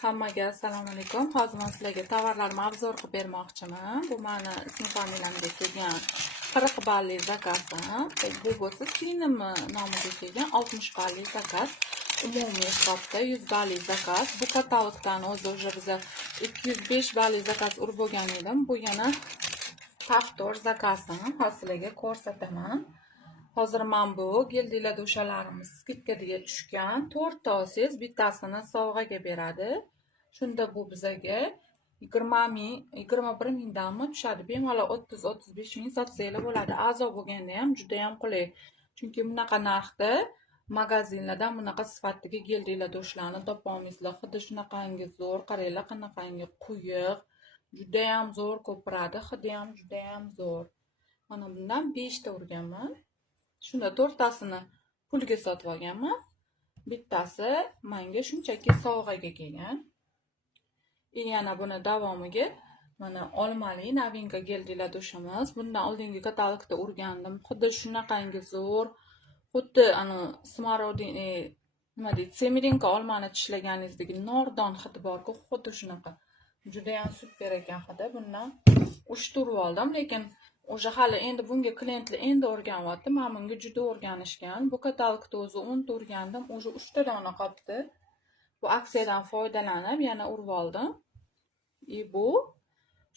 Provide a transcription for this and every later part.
Hammaga assalomu alaykum. Hozir men sizlarga tovarlarni obzor qilib bermoqchiman. Bu meni ism familiyamga kelgan 40 balli zakazim. Bu bo'lsa singlim nomiga kelgan 60 balli zakaz. Umumiy hisobda 100 balli zakaz. Bu katalogdan o'zi biza 205 balli zakaz urib bo'lgan edim. Bu yana taftor zakazim. Hozir sizlarga ko'rsataman. Hozir men bu geldilar do'shalarimiz skidkaga tushgan. 4 ta olsangiz bittasini sovg'aga beradi. Shunda bu bizaga 21 mingdanmi tushadi. Bemalol 30-35 ming sotsanglar bo'ladi. A'zo bo'lganda ham juda ham qulay. Chunki bunaqa narxda magazinlardan bunaqa sifatdagi geldilar do'shlarni topolmaysizlar. Hidi shunaqangi zo'r, qaranglar qanaqangi quyuq, juda ham zo'r ko'piradi. Hidi ham juda ham zo'r. Mana bundan 5 ta urganman. Shunda 4 tasini pulga sotib olganman. Bittasi menga shunchaki sovg'aga kelgan. Yana buni davomiga mana olmali novinka geldilar do'shimiz. Bundan oldingi katalogda urgandim. Xuddi shunaqangi zo'r. Xuddi smorodin nima deydi, semirinka olmani tishlaganingizdagi nordon hidi bor-ku, xuddi shunaqa. Juda ham super ekan hidi. Bundan 3 ta urib oldim, lekin o'sha hali endi bunga klientlar endi o'rganyapti. Men bunga juda o'rganishgan. Bu katalogda o'zi 10 ta urgandim, o'sha 3 ta dona qolibdi. Bu aksiyadan foydalanib yana urib oldim. Bu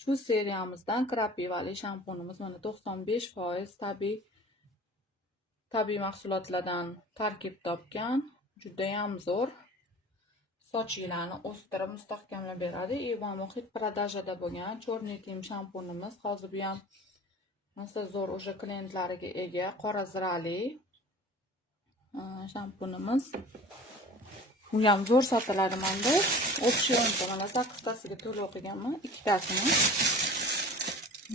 shu seriyamizdan krapivali shampunimiz mana 95% tabiiy mahsulotlardan tarkib topgan. Juda ham zo'r. Sochinglarni o'stirib mustahkamlab beradi. Va muhit продажада bo'lgan chorniy tim shampunimiz. Hozir bu ham nasl zo'r o'sha klientlariga ega qora zirali shampunimiz. Bu ham zo'r sotiladi menda. Opsionda mana 8 tasiga to'lov qilganman, 2 tasini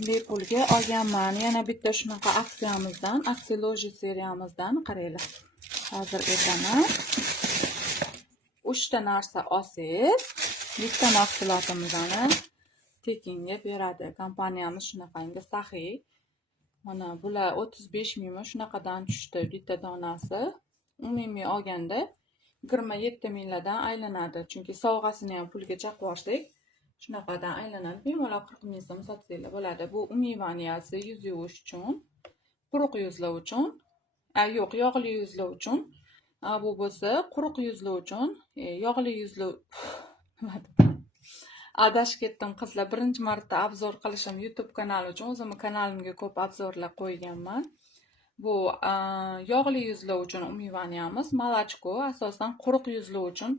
bepulga olganman. Yana bitta shunaqa aksiyamizdan, aksioloji seriyamizdan qaranglar. Hozir aytaman. 3 ta narsa olsangiz, bitta mahsulotimizni tekinga beradi. Kompaniyamiz shunaqangi saxiy. Mana bular 35 mingmi shunaqadan tushdi bitta donasi. Umumiy olganda 27 minglardan aylanadi. Chunki sovg'asini ham pulga chaqib olsak, shunaqadan aylanadi. Bemalol 40 ming so'm sotsanglar bo'ladi. Bu umivoniyasi yuz yuvish uchun, quruq yuzlar uchun, yo'q, yog'li yuzlar uchun. Bu bo'lsa quruq yuzlar uchun, yog'li yuzlar adashib ketdim qizlar. Birinchi marta obzor qilishim YouTube kanali uchun. O'zimning kanalimga ko'p obzorlar qo'yganman. Bu yog'li yuzlar uchun umivoniyamiz, malachko asosan quruq yuzlar uchun